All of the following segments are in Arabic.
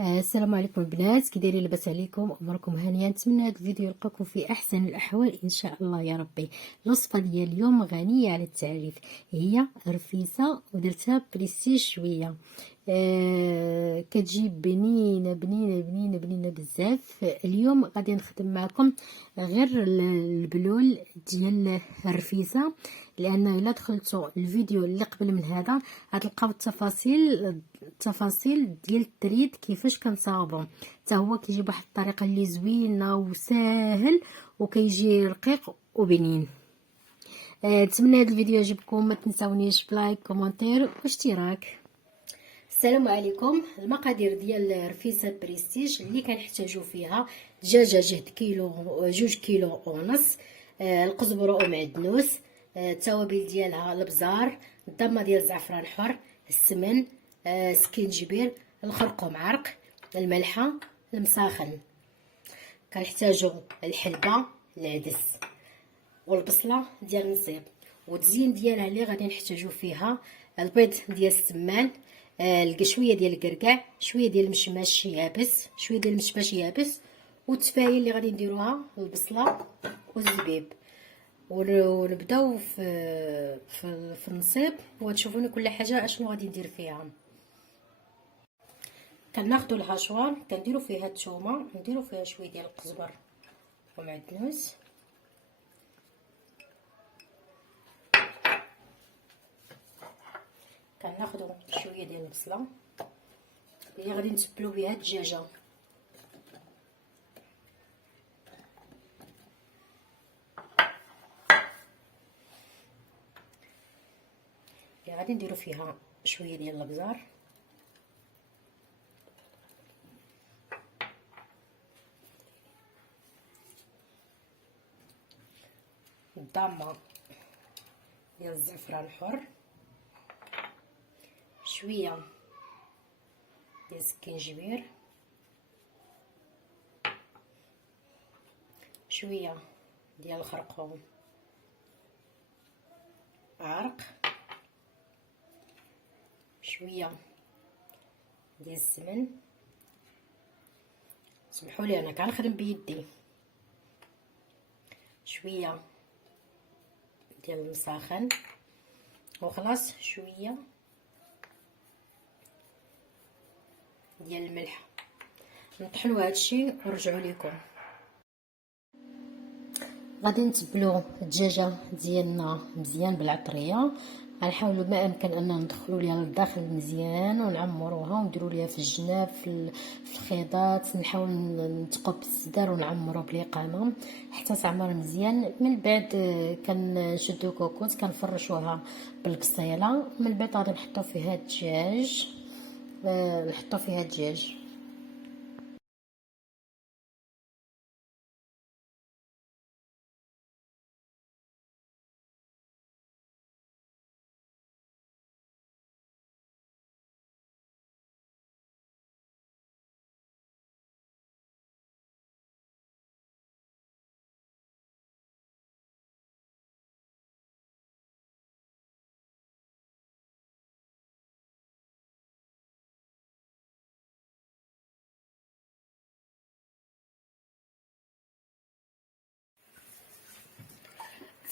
السلام عليكم البنات، كي دايرين؟ لاباس عليكم؟ اموركم هانيه؟ نتمنى هذا الفيديو يلقاكم في احسن الاحوال ان شاء الله يا ربي. الوصفه ديال اليوم غنيه على التعريف، هي رفيسه ودرتها بريستيج شويه. كتجي بنينه بنينه بنينه بنينه بزاف. اليوم غادي نخدم معكم غير البلول ديال الرفيسه، لان الا دخلتوا الفيديو اللي قبل من هذا غتلقاو التفاصيل ديال التريد كيفاش كنصاوبو. حتى هو كيجي بواحد الطريقه اللي زوينه وساهل وكيجي رقيق وبنين. نتمنى هذا الفيديو يعجبكم، ما تنساونيش بلايك كومنتير واشتراك. السلام عليكم. المقادير ديال رفيسه بريستيج اللي كنحتاجو فيها: دجاجه جهد كيلو، 2 كيلو ونص، القزبره ومعدنوس، التوابل ديالها: البزار، الضمه ديال الزعفران حر، السمن، سكينجبير، الخرقوم عرق، الملحه، المساخن. كنحتاجو الحلبه، العدس والبصله ديال النصيب. والتزيين ديالها اللي غادي نحتاجو فيها: البيض ديال السمان، شويه ديال الكركاع، شويه ديال المشماش يابس، شويه ديال المشماش يابس، والتفايه اللي غادي نديروها البصله والزبيب. ونبداو في النصيب، وتشوفوني كل حاجه اشنو غادي ندير فيها. كناخذوا الهاشوار، كنديروا فيها الثومه، نديروا فيها شويه ديال القزبر ومعدنوس، كناخذوا شويه ديال البصله اللي غادي نتبلو بها الدجاجه. اللي غادي نديرو فيها شويه ديال الابزار، الضامه ديال الزعفران الحر، شويه ديال السكينجبير، شويه ديال الخرقوم عرق، شويه ديال السمن. سمحوا لي انا كنخدم بيدي. شويه ديال المساخن، وخلاص شويه ديال الملح. نطحنوا هادشي ونرجعوا لكم. غادي نتبلو الدجاجه ديالنا مزيان بالعطريه، غنحاولوا ما امكن اننا ندخلوا ليها للداخل مزيان ونعمروها ونديروا ليها في الجناب، في الخياطات. نحاول نتقوا بالسدر ونعمروا بالإقامه حتى تعمر مزيان. من بعد كنشدو كوكوط، كنفرشوها بالبصيله. من بعد غادي نحطو فيها الدجاج، نحطو فيها الدجاج.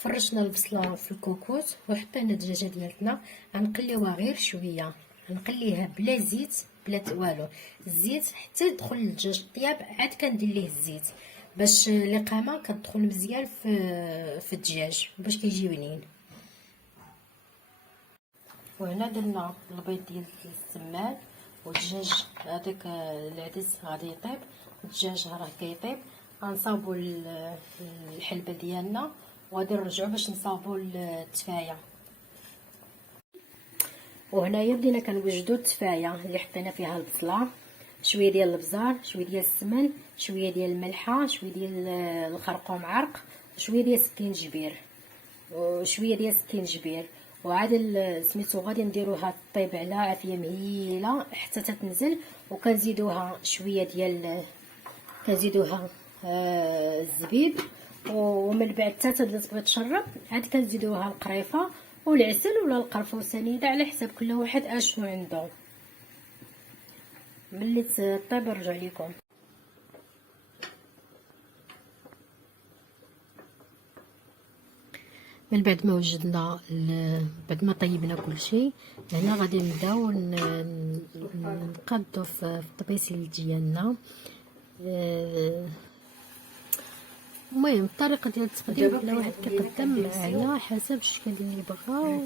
فرشنا البصله في الكوكوط وحطينا الدجاجه ديالتنا. غنقليوها غير شويه، غنقليها بلا زيت بلا والو، الزيت حتى يدخل الدجاج طياب عاد كندير ليه الزيت باش الإقامه كتدخل مزيان في الدجاج باش كيجي بنين. وهنا درنا البيض ديال السمان والدجاج هذاك العدس غادي يطيب، الدجاج راه كيطيب. غنصاوبوا الحلبه ديالنا وغادي نرجعوا باش نصاوبوا التفايه. وهنايا بدينا كنوجدوا التفايه اللي حطينا فيها البصله، شويه ديال البزار، شويه ديال السمن، شويه ديال الملحه، شويه ديال الخرقوم عرق، شويه ديال السكينجبير وشويه ديال السكينجبير. وعاد سميتو غادي نديروها طيب على عافيه مهيله حتى تتنزل. وكنزيدوها شويه ديال كنزيدوها الزبيب. ومن بعد حتى تبغي تشرب عاد كنزيدوها القريفه والعسل ولا القرفه والسنيده على حسب كل واحد اشنو عنده. ملي تطيب نرجع لكم. من بعد ما وجدنا بعد ما طيبنا كل شيء، هنا غادي نبداو نقادو في الطبيسيل ديالنا. المهم الطريقه ديال التقديم كل واحد كيقدم معايا حسب الشكل اللي بغا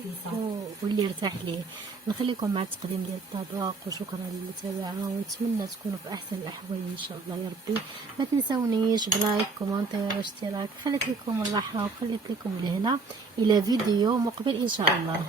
واللي يرتاح ليه. نخليكم مع التقديم ديال الطبق، وشكرا للمتابعه، ونتمنى تكونوا في احسن الاحوال ان شاء الله يا ربي. ما تنسونيش بلايك، كومنتير، اشتراك. خليت لكم الراحه وخليت لكم الهنا. الى فيديو مقبل ان شاء الله.